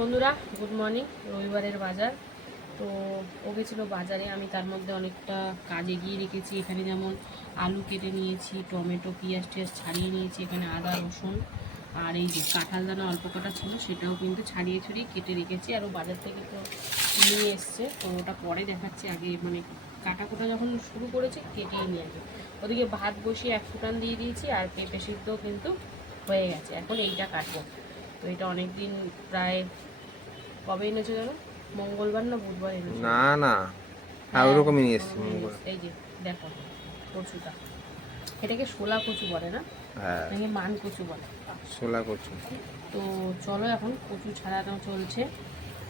বন্ধুরা good morning রবিবারের বাজার। তো ও গেছিল বাজারে, আমি তার মধ্যে অনেকটা কাজে গিয়ে রেখেছি। এখানে যেমন আলু কেটে নিয়েছি, টমেটো, পেঁয়াজ টিয়াজ ছাড়িয়ে নিয়েছি, এখানে আদা, রসুন আর এই যে কাঁঠাল দানা অল্প কটা ছিল, সেটাও কিন্তু ছাড়িয়ে ছড়িয়ে কেটে রেখেছি। আর ও বাজার থেকে তো নিয়ে এসছে, তো ওটা পরে দেখাচ্ছি আগে। মানে কাটা কোটা যখন শুরু করেছে, কেটেই নিয়ে আসবে। ওদিকে ভাত বসিয়ে এক ফুটান দিয়ে দিয়েছি, আর পেঁপে সিদ্ধ কিন্তু হয়ে গেছে। এখন এইটা কাটবো। তো এটা অনেক দিন প্রায় কবে এনেছো জানো? মঙ্গলবার না বুধবার এনেছো? না না। হ্যাঁ ওরকমই নিয়ে এসেছি হ্যাঁ, এই যে দেখো কচুটা। এটাকে শোলা কচু বলে না? হ্যাঁ। নাকি মান কচু বলে। শোলা কচু। তো চলো এখন কচু ছাড়ানো চলছে।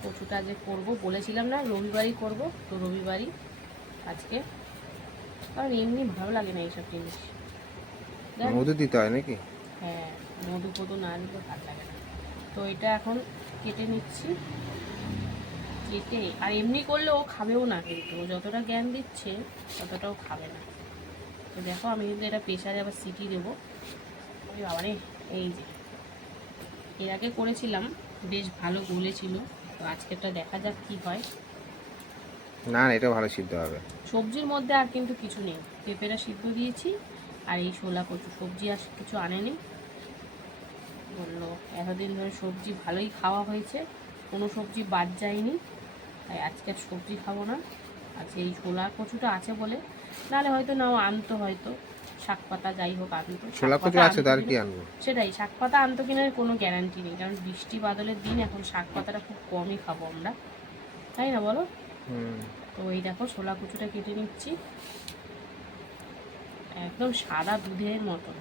কচুটা যে করব বলেছিলাম না রবিবারই করব তো রবিবারই আজকে। কারণ এমনি ভালো লাগে না এইসব জিনিস। জানো? মধু দিতে হয় নাকি? হ্যাঁ মধু ফধু না দিলে ভালো লাগে না। তো এটা এখন কেটে নিচ্ছি। কেটে আর এমনি করলে ও খাবেও না কিন্তু। ও যতটা জ্ঞান দিচ্ছে ততটাও খাবে না। তো দেখো আমি কিন্তু এটা প্রেশারে আবার সিটি দেবো। ওই বাবারে এই যে। এর আগে করেছিলাম বেশ ভালো গলেছিল। তো আজকেরটা দেখা যাক কি হয়। না না এটা ভালো সিদ্ধ হবে। সবজির মধ্যে আর কিন্তু কিছু নেই। পেঁপেটা সিদ্ধ দিয়েছি আর এই শোলা কচু। সবজি আর কিছু আনেনি। বলল এতদিন ধরে সবজি ভালোই খাওয়া হয়েছে কোনো সবজি বাদ যায়নি তাই আজকে সবজি খাব না। আজকে এই শোলা কচুটা আছে বলে নাহলে হয়তো নাও আনতো হয়তো শাক পাতা যাই হোক আনতো ছোলা কচু আছে আনতো তো আর কিনা- কি আনব? সেটাই শাক পাতা আনতো কিনা কোনো গ্যারান্টি নেই কারণ বৃষ্টি বাদলের দিন এখন শাক পাতাটা খুব কমই খাব আমরা তাই না বলো? তো এই দেখো ছোলা কচুটা কেটে নিচ্ছি একদম সাদা দুধের মতন।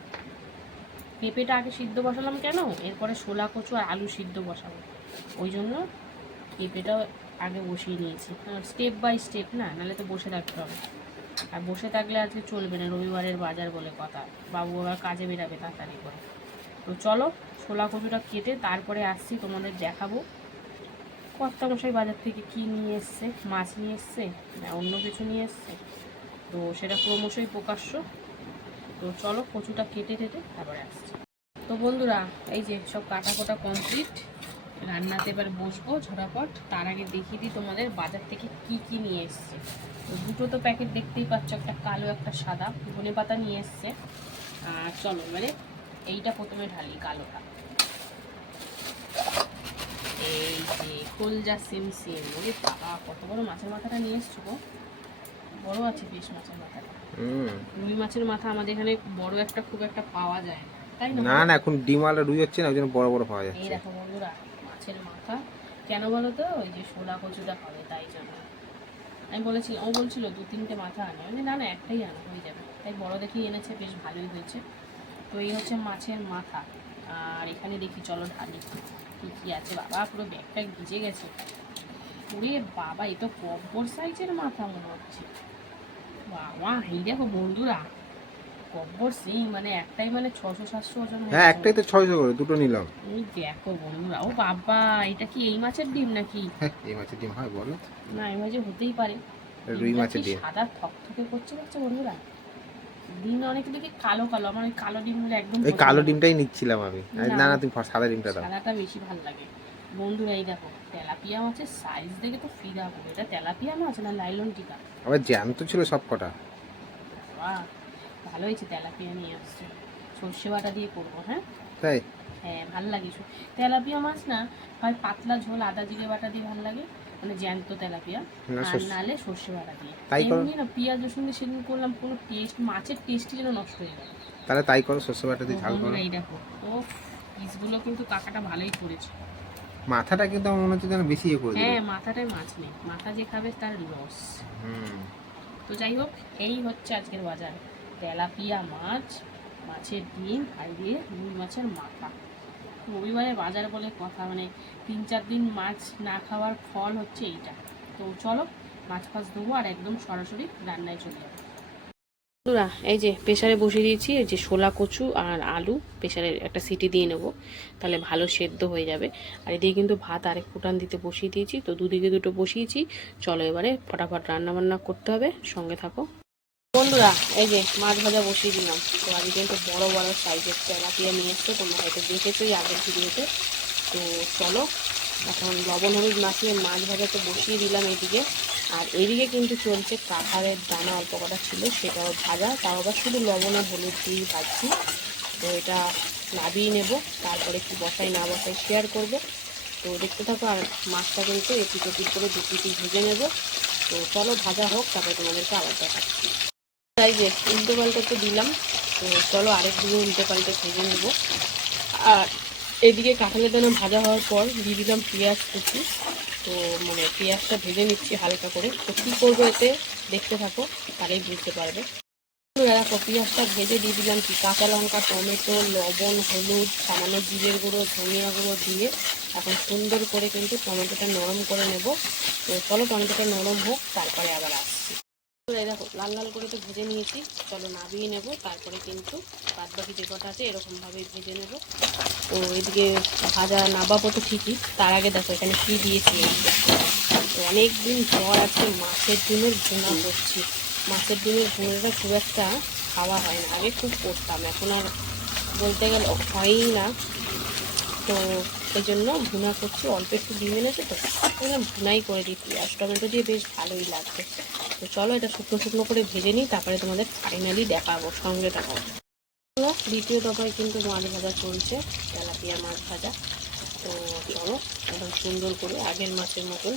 পেঁপেটা আগে সিদ্ধ বসালাম কেন? এরপরে ছোলা, কচু আর আলু সিদ্ধ বসাবো। ওই জন্য পেঁপেটা আগে বসিয়ে নিয়েছি। স্টেপ বাই স্টেপ না, নাহলে তো বসে থাকতে হবে। আর বসে থাকলে আজকে চলবে না, রবিবারের বাজার বলে কথা। বাবু আবার কাজে বেরাবে তাড়াতাড়ি করে। তো চলো, ছোলা, কচুটা কেটে তারপরে আসছি, তোমাদের দেখাবো। কর্তামশাই বাজার থেকে কি নিয়ে এসছে? মাছ নিয়ে এসছে না অন্য কিছু নিয়ে এসছে? তো সেটা ক্রমশই প্রকাশ্য। তো চলো, কচুটা কেটে টেটে তারপরে আসছি। তো বন্ধুরা এই যে সব কাটা কোটা কমপ্লিট রান্নাতে এবার বসবো ঝরাপট তার আগে দেখিয়ে দিই তোমাদের বাজার থেকে কি কি নিয়ে এসছে। তো দুটো তো প্যাকেট দেখতেই পাচ্ছ একটা কালো একটা সাদা। ধনে পাতা নিয়ে এসছে। আর চলো মানে এইটা প্রথমে ঢালি কালোটা। এই যে কলজা সিম সিম। ওরে বাবা কত বড় মাছের মাথাটা নিয়ে এসছো গো। বড় আছে বেশ মাছের মাথাটা। হুম। রুই মাছের মাথা আমাদের এখানে বড় একটা খুব একটা পাওয়া যায় না। না? না এখন ডিম আলা রুই হচ্ছে না ওই জন্য বড় বড় পাওয়া এই যাচ্ছে। দেখো বন্ধুরা মাছের মাথা। কেন বলো তো? ওই যে শোলা কচুটা হবে তাই জন্য। আমি বলেছি ও বলছিল দু তিনটে মাথা আনে। আমি না না একটাই আনো হয়ে যাবে। তাই বড় দেখেই এনেছে বেশ ভালোই হয়েছে। তো এই হচ্ছে মাছের মাথা। আর এখানে দেখি চলো ঢালি। কী কী আছে? বাবা পুরো ব্যাগটা ভিজে গেছে। ওরে বাবা এ তো কব্বর সাইজের মাথা মনে হচ্ছে। বাবা এই দেখো বন্ধুরা। কব্বর সিং মানে একটাই মানে ছশো সাতশো ওজন হ্যাঁ একটাই তো ছয়শো করে দুটো নিলাম। এই দেখো বন্ধুরা ও বাবা এটা কি এই মাছের ডিম নাকি? হ্যাঁ এই মাছের ডিম হয় বলো। না এই মাঝে হতেই পারে। রুই মাছের ডিম। সাদা থকথকে করছে পারছে বন্ধুরা? ডিম অনেকে দেখি কালো কালো। আমার ওই কালো ডিমগুলো একদম পছন্দ কালো ডিমটাই নিচ্ছিলাম আমি। না। না না তুমি সাদা ডিমটা দাও। সাদাটা বেশি ভালো লাগে। বন্ধুরা এই দেখো তেলাপিয়া মাছের সাইজ দেখে তো ফিদা হবে এটা তেলাপিয়া মাছ না লাইলন টিকা? আবার জ্যান্ত ছিল সব কটা বাহ। ভালো হয়েছে তেলাপিয়া নিয়ে আসছে। সর্ষে বাটা দিয়ে করব হ্যাঁ? তাই? হ্যাঁ ভালো লাগে তেলাপিয়া মাছ না হয় পাতলা ঝোল আদা জিরে বাটা দিয়ে ভালো লাগে মানে জ্যান্ত তেলাপিয়া না আর সর্ষে- নালে সর্ষে বাটা দিয়ে। তাই এমনি না পেঁয়াজ রসুন দিয়ে সেদিন করলাম কোনো টেস্ট মাছের টেস্টই যেন নষ্ট হয়ে গেল। তাহলে তাই করো শস্য বাটা দিয়ে ঝাল করো। এই দেখো ও পিসগুলো কিন্তু কাকাটা ভালোই করেছে। মাথাটা কিন্তু আমার মনে হচ্ছে যেন বেশি ইয়ে করে হ্যাঁ দিল মাথাটায় মাছ নেই মাথা যে খাবে তার লস হুম। তো যাই হোক এই হচ্ছে আজকের বাজার। তেলাপিয়া মাছ, মাছের ডিম, আর দিয়ে রুই মাছের মাথা। রবিবারে বাজার বলে কথা মানে তিন চার দিন মাছ না খাওয়ার ফল হচ্ছে এইটা। তো চলো, মাছ ফাছ দেবো আর একদম সরাসরি রান্নায় চলে যাব। বন্ধুরা, এই যে প্রেশারে বসিয়ে দিয়েছি, এই যে শোলা কচু আর আলু, প্রেসারে একটা সিটি দিয়ে নেব, তাহলে ভালো সেদ্ধ হয়ে যাবে। আর এদিকে কিন্তু ভাত আরেক ফুটান দিতে বসিয়ে দিয়েছি, তো দুদিকে দুটো বসিয়েছি। চলো এবারে ফটাফট রান্না বান্না করতে হবে, সঙ্গে থাকো। বন্ধুরা, এই যে মাছ ভাজা বসিয়ে দিলাম। তো আজকে কিন্তু বড় বড় সাইজের তেলাপিয়া নিয়ে এসছে, তোমরা হয়তো দেখেছোই আগের ভিডিওতে। তো চলো, এখন লবণ হলুদ মাখিয়ে মাছ ভাজা তো বসিয়ে দিলাম এদিকে। আর এদিকে কিন্তু চলছে কাঁঠালের দানা, অল্প কটা ছিল, সেটাও ভাজা। তাও আবার শুধু লবণ আর হলুদ দিয়েই ভাজছি। তো এটা নাবিয়ে নেব, তারপরে কি বসাই, না বসাই শেয়ার করব। তো দেখতে থাকো, আর মাছটা কিন্তু এপিট ওপিট করে দু পিটি ভেজে নেব। তো চলো, ভাজা হোক, তারপরে তোমাদেরকে আবার দেখাচ্ছি। তাই যে উল্টো পাল্টা তো দিলাম। তো চলো আরেক দিকে উল্টো পাল্টে ভেজে নেব। আর এদিকে কাঁঠালের দানা ভাজা হওয়ার পর দিয়ে দিলাম পেঁয়াজ কুচি। তো মানে পেঁয়াজটা ভেজে নিচ্ছি হালকা করে। তো কী করব এতে? দেখতে থাকো, তাহলেই বুঝতে পারবে। দেখো, পেঁয়াজটা ভেজে দিয়ে দিলাম কি? কাঁচা লঙ্কা, টমেটো, লবণ, হলুদ, সামান্য জিরের গুঁড়ো, ধনিয়া গুঁড়ো দিয়ে এখন সুন্দর করে কিন্তু টমেটোটা নরম করে নেব। তো চলো টমেটোটা নরম হোক, তারপরে আবার আসছি। তো এই দেখো, লাল লাল করে তো ভেজে নিয়েছি। চলো নাবিয়ে নেব, তারপরে কিন্তু বাদ বাকি যে কটা আছে এরকমভাবে ভেজে নেব। তো এদিকে ভাজা নাবাবো তো ঠিকই, তার আগে দেখো এখানে কী দিয়েছি অনেক দিন পর আজকে মাছের ডিমের ভুনা করছি। মাছের ডিমের ভুনাটা খুব একটা খাওয়া হয় না, আগে খুব করতাম, এখন আর বলতে গেলে হয়ই না। তো এই জন্য ভুনা করছি, অল্প একটু ডিম এনেছে তো ভুনাই করে দিই, পেঁয়াজ, টমেটো দিয়ে বেশ ভালোই লাগবে। তো চলো এটা শুকনো শুকনো করে ভেজে নিই তারপরে তোমাদের ফাইনালি দেখাবো সঙ্গে দেখাবো চলো, দ্বিতীয় দফায় কিন্তু মাছ ভাজা চলছে তেলাপিয়া মাছ ভাজা। তো চলো একদম সুন্দর করে আগের মাছের মতন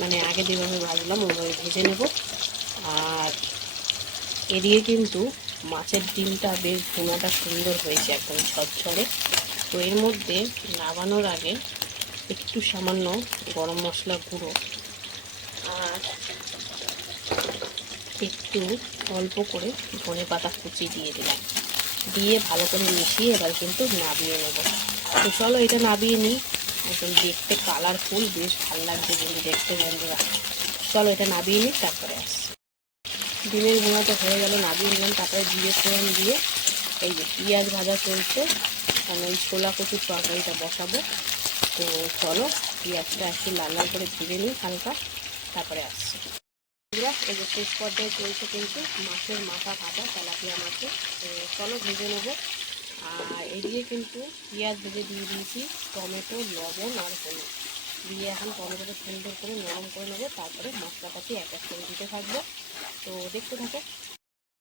মানে আগে যেভাবে ভাজলাম ওইভাবে ভেজে নেব। আর এদিকে কিন্তু মাছের ডিমটা বেশ ভুনাটা সুন্দর হয়েছে একদম ঝরঝরে। তো এর মধ্যে নামানোর আগে একটু সামান্য গরম মশলা গুঁড়ো আর একটু অল্প করে ধনে পাতা কুচি দিয়ে দিলাম। দিয়ে ভালো করে মিশিয়ে এবার কিন্তু নাবিয়ে নেব। তো চলো এটা নাবিয়ে নিই। একদম দেখতে কালারফুল বেশ ভালো লাগছে কিন্তু দেখতে বন্ধুরা। চলো এটা নাবিয়ে নিই, তারপরে আসছি। ডিমের গুঁড়াটা হয়ে গেল, নাবিয়ে নিলাম। তারপরে জিরে ফোড়ন দিয়ে এই যে পেঁয়াজ ভাজা চলছে, আমি ওই ছোলা কচুর তরকারিটা বসাবো। তো চলো পেঁয়াজটা একটু লাল লাল করে ভেজে নিই হালকা। তারপরে আসছি। বন্ধুরা, যে শেষ পর্যায়ে চলছে কিন্তু মাছের মাথা ভাজা তেলাপিয়া মাছের চলো ভেজে নেব। আর এদিকে কিন্তু পেঁয়াজ ভেজে দিয়ে দিয়েছি টমেটো লবণ আর হলুদ। দিয়ে এখন টমেটোটা সুন্দর করে নরম করে নেব তারপরে মশলাপাতি এক এক করে দিতে থাকব। তো দেখতে থাকো।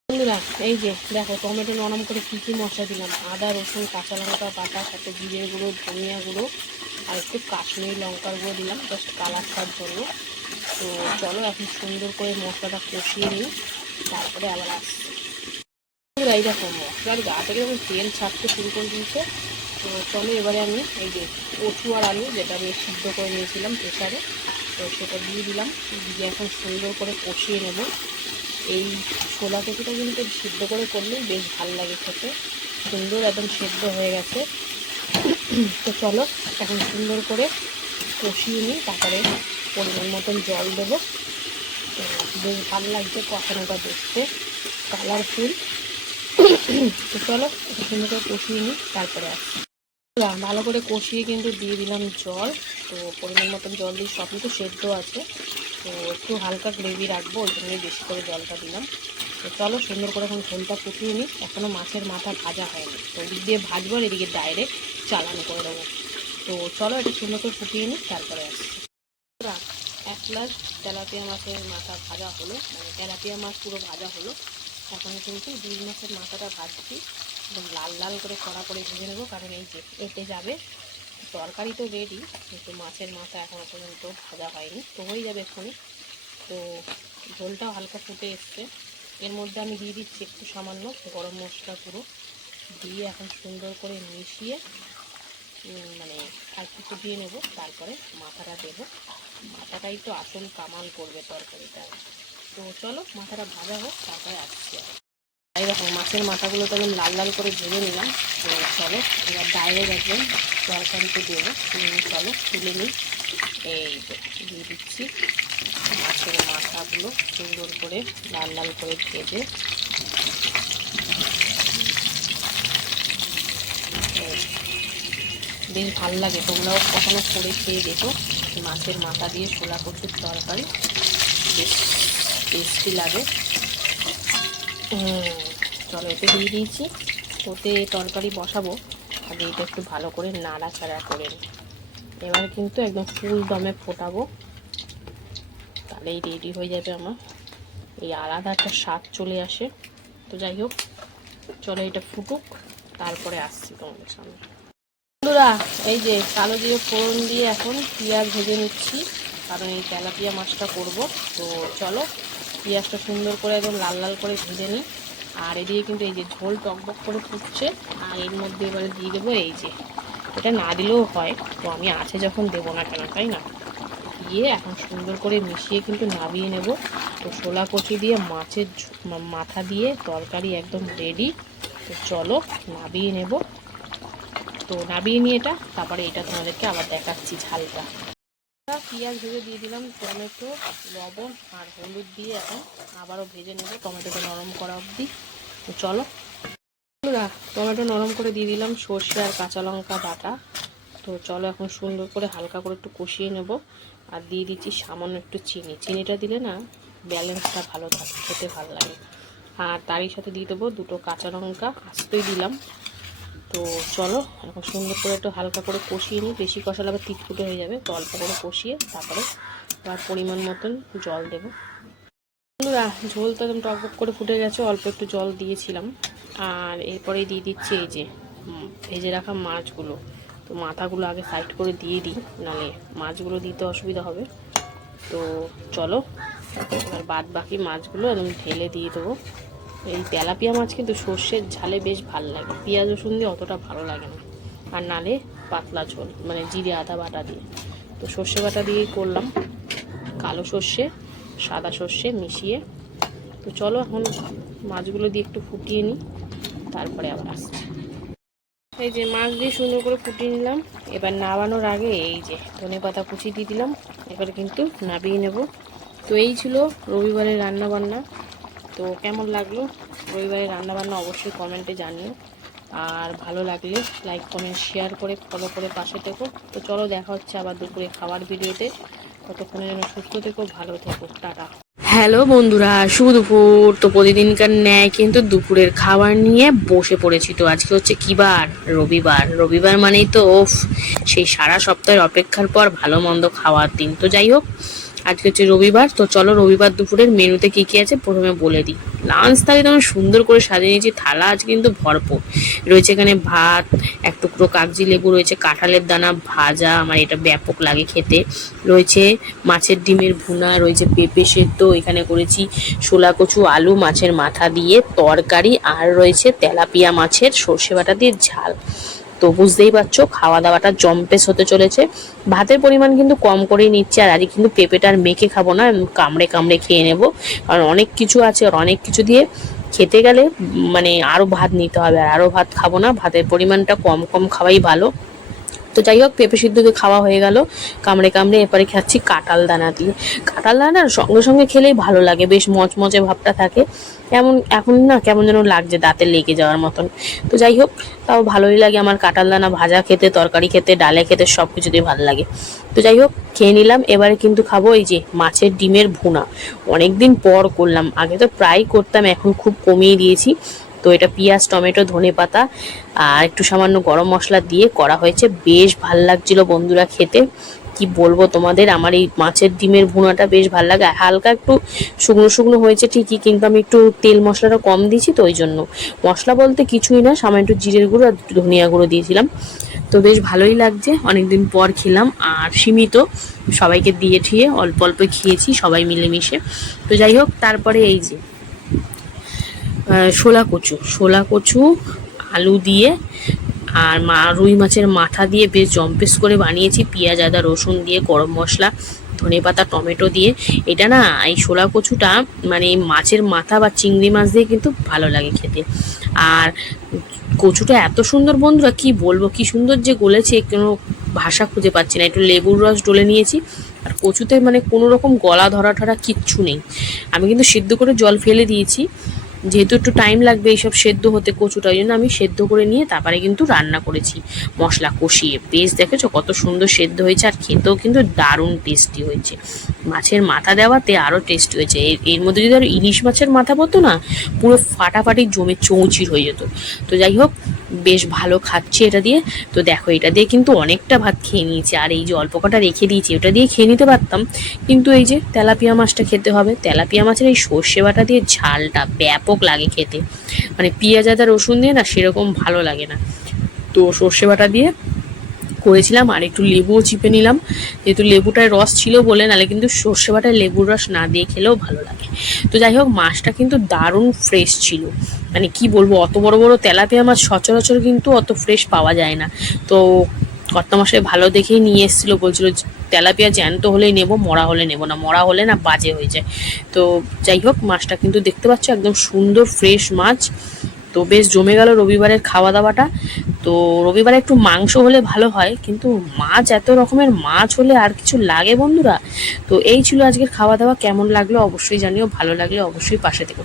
বন্ধুরা এই যে দেখো টমেটো নরম করে কী কী মশলা দিলাম। আদা রসুন কাঁচা লঙ্কা বাটা সাথে জিরের গুঁড়ো ধনিয়া গুঁড়ো আর একটু কাশ্মীরি লঙ্কার গুঁড়ো দিলাম জাস্ট কালারটার জন্য। তো চলো এখন সুন্দর করে মশলাটা কষিয়ে নিই, তারপরে আবার আসছি। এই দেখো, মশলার গা থেকে যখন তেল ছাড়তে শুরু করে দিয়েছে, তো চলো এবারে আমি এই যে কচু আর আলু যেটা আমি সিদ্ধ করে নিয়েছিলাম প্রেশারে তো সেটা দিয়ে দিলাম। দিয়ে এখন সুন্দর করে কষিয়ে নেব। এই ছোলা কচুটা কিন্তু সিদ্ধ করে করলেই বেশ ভালো লাগে খেতে। সুন্দর একদম সেদ্ধ হয়ে গেছে। তো চলো এখন সুন্দর করে কষিয়ে নিই, তারপরে পরিমাণ মতন জল দেবো। তো বেশ ভালো লাগছে কষানোটা দেখতে। কালারফুল তো চলো সুন্দর করে কষিয়ে নিই তারপরে আসছি। ভালো করে কষিয়ে কিন্তু দিয়ে দিলাম জল। তো পরিমাণ মতন জল দিয়ে সবই তো সেদ্ধ আছে। তো একটু হালকা গ্রেভি রাখব ওই জন্যই বেশি করে জলটা দিলাম। তো চলো সুন্দর করে এখন ঝোলটা ফুটিয়ে নিই। এখনও মাছের মাথা ভাজা হয়নি। তো ওদিক দিয়ে ভাজবো আর এদিকে ডাইরেক্ট চালান করে দেবো। তো চলো এটা সুন্দর করে ফুটিয়ে নিই তারপরে বন্ধুরা, এক গ্লাস তেলাপিয়া মাছের মাথা ভাজা হলো মানে তেলাপিয়া মাছ পুরো ভাজা হলো। এখন কিন্তু দুই মাছের মাথাটা ভাজছি একদম লাল লাল করে কড়া করে ভেজে নেব, কারণ এই যে এতে যাবে তরকারি তো রেডি কিন্তু মাছের মাথা এখনও পর্যন্ত ভাজা হয়নি, তো হয়ে যাবে এক্ষুনি। তো ঝোলটাও হালকা ফুটে এসছে। এর মধ্যে আমি দিয়ে দিচ্ছি একটু সামান্য গরম মশলা পুরো দিয়ে এখন সুন্দর করে মিশিয়ে মানে আর কিছু দিয়ে নেব, তারপরে মাথাটা দেবো। মাথাটাই তো আসল কামাল করবে তরকারিটা। তো চলো, মাথাটা ভাজা হোক, তারপরে আসছি দেখো, মাছের মাথাগুলো তো আমি লাল লাল করে ভেজে নিলাম। তো চলো, এবার ডাইরেক্ট একদম তরকারিতে দেবো। চলো, তুলে নিই। এই দিয়ে দিচ্ছি মাছের মাথাগুলো সুন্দর করে লাল লাল করে ভেজে। বেশ ভালো লাগে, তোমরাও কখনো করে খেয়ে দেখো। মাছের মাথা দিয়ে শোলা কচুর তরকারি। বেশ টেস্টি লাগে। চলো এতে দিয়ে দিয়েছি। ওতে তরকারি বসাবো। আগে এটা একটু ভালো করে নাড়াচাড়া করে। এবার কিন্তু একদম ফুল দমে ফোটাবো। তাহলেই রেডি হয়ে যাবে আমার। এই আলাদা একটা স্বাদ চলে আসে। তো যাই হোক, চলো এটা ফুটুক। তারপরে আসছি তোমাদের সামনে। বন্ধুরা, এই যে কালো জিরে ফোড়ন দিয়ে এখন পেঁয়াজ ভেজে নিচ্ছি। কারণ এই তেলাপিয়া মাছটা করব। তো চলো, পেঁয়াজটা সুন্দর করে একদম লাল লাল করে ভেজে নিই। আর এদিকে কিন্তু এই যে ঝোল টকবক করে ফুটছে। আর এর মধ্যে এবারে দিয়ে দেবো এই যে, এটা না দিলেও হয়। তো আমি আছে যখন দেবো না কেন, তাই না? দিয়ে এখন সুন্দর করে মিশিয়ে কিন্তু নাবিয়ে নেব। তো শোলা কচি দিয়ে মাছের মাথা দিয়ে তরকারি একদম রেডি তো চলো নাবিয়ে নেব। তো নাবিয়ে নিয়ে এটা, তারপরে এটা তোমাদেরকে আবার দেখাচ্ছি ঝালটা। পেঁয়াজ ভেজে দিয়ে দিলাম, টমেটো, লবণ আর হলুদ দিয়ে এখন আবারও ভেজে নেব টমেটোটা নরম করা অবধি। চলো। টমেটো নরম করে দিয়ে দিলাম সর্ষে আর কাঁচা লঙ্কা বাটা। তো চলো এখন সুন্দর করে হালকা করে একটু কষিয়ে নেব। আর দিয়ে দিচ্ছি সামান্য একটু চিনি। চিনিটা দিলে না ব্যালেন্সটা ভালো থাকে, খেতে ভালো লাগে। আর তারই সাথে দিয়ে দেবো দুটো কাঁচা লঙ্কা আস্তেই দিলাম। তো চলো এখন সুন্দর করে একটু হালকা করে কষিয়ে নিই। বেশি কষালে আবার তিতকুটে হয়ে যাবে, তো অল্প করে কষিয়ে তারপরে আবার পরিমাণ মতন জল দেবো। বন্ধুরা, ঝোল তো একদম টক করে ফুটে গেছে, অল্প একটু জল দিয়েছিলাম। আর এরপরে দিয়ে দিচ্ছি এই যে ভেজে রাখা মাছগুলো। তো মাথাগুলো আগে সাইড করে দিয়ে দিই নালে মাছগুলো দিতে অসুবিধা হবে। তো চলো, এবার বাদ বাকি মাছগুলো একদম ঢেলে দিয়ে দেবো। এই তেলাপিয়া মাছ কিন্তু সর্ষের ঝালে বেশ ভালো লাগে। পেঁয়াজ, রসুন দিয়ে অতটা ভালো লাগে না। আর নালে পাতলা ঝোল মানে জিরে, আদা বাটা দিয়ে। তো সর্ষে বাটা দিয়েই করলাম। কালো সর্ষে, সাদা সর্ষে মিশিয়ে। তো চলো এখন মাছগুলো দিয়ে একটু ফুটিয়ে নিই। তারপরে আবার আসছি। এই যে মাছ দিয়ে সুন্দর করে ফুটিয়ে নিলাম। এবার নাবানোর আগে এই যে ধনে পাতা কুচি দিয়ে দিলাম। এবার কিন্তু নাবিয়ে নেব। তো এই ছিল রবিবারের রান্না বান্না তো কেমন লাগল? রবিবারের রান্না বান্না অবশ্যই কমেন্টে জানিও। আর ভালো লাগলে লাইক, কমেন্ট, শেয়ার করে ফলো করে পাশে থেকো। তো চলো দেখা হচ্ছে আবার দুপুরে খাওয়ার ভিডিওতে। ততক্ষণে যেন সুস্থ থেকো, ভালো থেকো। টাটা। হ্যালো বন্ধুরা, শুভ দুপুর। তো প্রতিদিনকার ন্যায় কিন্তু দুপুরের খাবার নিয়ে বসে পড়েছি। তো আজকে হচ্ছে কি বার? রবিবার। রবিবার মানেই তো ওফ সেই সারা সপ্তাহের অপেক্ষার পর ভালো মন্দ খাওয়ার দিন। তো যাই হোক আজকে হচ্ছে রবিবার, তো চলো রবিবার দুপুরের মেনুতে কি কি আছে প্রথমে বলে দিই। লাঞ্চ থালি তো আমি সুন্দর করে সাজিয়ে নিয়েছি, থালা আজ কিন্তু ভরপুর। রয়েছে এখানে ভাত, এক টুকরো কাগজি লেবু, রয়েছে কাঁঠালের দানা ভাজা, আমার এটা ব্যাপক লাগে খেতে। রয়েছে মাছের ডিমের ভুনা, রয়েছে পেঁপে সেদ্ধ, এখানে করেছি শোলা কচু, আলু, মাছের মাথা দিয়ে তরকারি, আর রয়েছে তেলাপিয়া মাছের সর্ষে বাটা দিয়ে ঝাল। তো বুঝতেই পারছ, খাওয়া দাওয়াটা জম্পেস হতে চলেছে। ভাতের পরিমাণ কিন্তু কম করেই নিচ্ছে, আর আজকে কিন্তু পেঁপেটা আর মেখে খাব না কামড়ে কামড়ে খেয়ে নেব। কারণ অনেক কিছু আছে, আর অনেক কিছু দিয়ে খেতে গেলে মানে আরও ভাত নিতে হবে, আর আরও ভাত খাব না, ভাতের পরিমাণটা কম কম খাওয়াই ভালো। তো যাই হোক, পেঁপে সিদ্ধ দিয়ে খাওয়া হয়ে গেল। কামড়ে কামড়ে এরপরে খাচ্ছি কাঁঠাল দানা দিয়ে। কাঁঠাল দানার সঙ্গে সঙ্গে খেলেই ভালো লাগে, বেশ মচমচে ভাবটা থাকে। এমন, এখন না কেমন যেন লাগছে দাঁতে লেগে যাওয়ার মতন। তো যাই হোক, তাও ভালোই লাগে আমার কাঁঠাল দানা ভাজা খেতে, তরকারি খেতে, ডালে খেতে সব কিছুতেই ভালো লাগে। তো যাই হোক, খেয়ে নিলাম। এবারে কিন্তু খাব এই যে মাছের ডিমের ভুনা। অনেকদিন পর করলাম, আগে তো প্রায় করতাম, এখন খুব কমিয়ে দিয়েছি। তো এটা পেঁয়াজ, টমেটো, ধনে পাতা আর একটু সামান্য গরম মশলা দিয়ে করা হয়েছে। বেশ ভালো লাগছিল বন্ধুরা খেতে। কি বলব তোমাদের, আমার এই মাছের ডিমের ভুনাটা বেশ ভালো লাগে। হালকা একটু শুকনো শুকনো হয়েছে ঠিকই, কিন্তু আমি একটু তেল মশলাটা কম দিয়েছি তো ওই জন্য। মশলা বলতে কিছুই না, সামান্য একটু জিরের গুঁড়ো আর ধনিয়া গুঁড়ো দিয়েছিলাম। তো বেশ ভালোই লাগছে, অনেকদিন পর খেলাম আর সীমিত। সবাইকে দিয়ে ঠিয়ে অল্প অল্প খেয়েছি, সবাই মিলেমিশে। তো যাই হোক, তারপরে এই যে শোলা কচু। শোলা কচু, আলু দিয়ে আর মা রুই মাছের মাথা দিয়ে বেশ জম্পেস করে বানিয়েছি। পেঁয়াজ, আদা, রসুন দিয়ে গরম মশলা, ধনে পাতা, টমেটো দিয়ে। এটা না, এই শোলা কচুটা মানে মাছের মাথা বা চিংড়ি মাছ দিয়ে কিন্তু ভালো লাগে খেতে। আর কচুটা এত সুন্দর বন্ধুরা, কি বলব, কি সুন্দর যে গলেছে, কোনো ভাষা খুঁজে পাচ্ছি না। একটু লেবুর রস ডলে নিয়েছি। আর কচুতে মানে কোনো রকম গলা ধরা ধরা কিচ্ছু নেই। আমি কিন্তু সিদ্ধ করে জল ফেলে দিয়েছি। যেহেতু একটু টাইম লাগবে এইসব সেদ্ধ হতে কচুটা, ওই জন্য আমি সেদ্ধ করে নিয়ে তারপরে কিন্তু রান্না করেছি। মশলা কষিয়ে। বেশ দেখেছ কত সুন্দর সেদ্ধ হয়েছে, আর খেতেও কিন্তু দারুণ টেস্টি হয়েছে। মাছের মাথা দেওয়াতে আরও টেস্টি হয়েছে। এর- এর মধ্যে যদি আরও ইলিশ মাছের মাথা পড়তো না, পুরো ফাটাফাটি জমে চৌচির হয়ে যেত। তো যাই হোক বেশ ভালো খাচ্ছি এটা দিয়ে। তো দেখো, এটা দিয়ে কিন্তু অনেকটা ভাত খেয়ে নিয়েছি। আর এই যে অল্প কটা রেখে দিয়েছি, ওটা দিয়ে খেয়ে নিতে পারতাম। কিন্তু এই যে তেলাপিয়া মাছটা খেতে হবে। তেলাপিয়া মাছের এই সর্ষে বাটা দিয়ে ঝালটা ব্যাপক লাগে খেতে। মানে পেঁয়াজ, আদা, রসুন দিয়ে না সেরকম ভালো লাগে না। তো সর্ষে বাটা দিয়ে করেছিলাম আর একটু লেবুও চিপে নিলাম। যেহেতু লেবুটায় রস ছিল বলে নাহলে কিন্তু সর্ষে বাটায় লেবুর রস না দিয়ে খেলেও ভালো লাগে। তো যাই হোক, মাছটা কিন্তু দারুণ ফ্রেশ ছিল। মানে কি বলব, অত বড় বড় তেলাপিয়া মাছ সচরাচর কিন্তু অত ফ্রেশ পাওয়া যায় না। তো কর্তা মাসে ভালো দেখেই নিয়ে এসেছিল, বলছিল তেলাপিয়া জ্যান্ত হলেই নেব, মরা হলে নেব না, মরা হলে না বাজে হয়ে যায়। তো যাই হোক, মাছটা কিন্তু দেখতে পাচ্ছ একদম সুন্দর ফ্রেশ মাছ। তো বেশ জমে গেল রবিবারের খাওয়া দাওয়াটা তো রবিবারে একটু মাংস হলে ভালো হয়, কিন্তু মাছ এত রকমের মাছ হলে আর কিছু লাগে বন্ধুরা? তো এই ছিল আজকের খাওয়া দাওয়া কেমন লাগল অবশ্যই জানিও, ভালো লাগলে অবশ্যই পাশে থেকে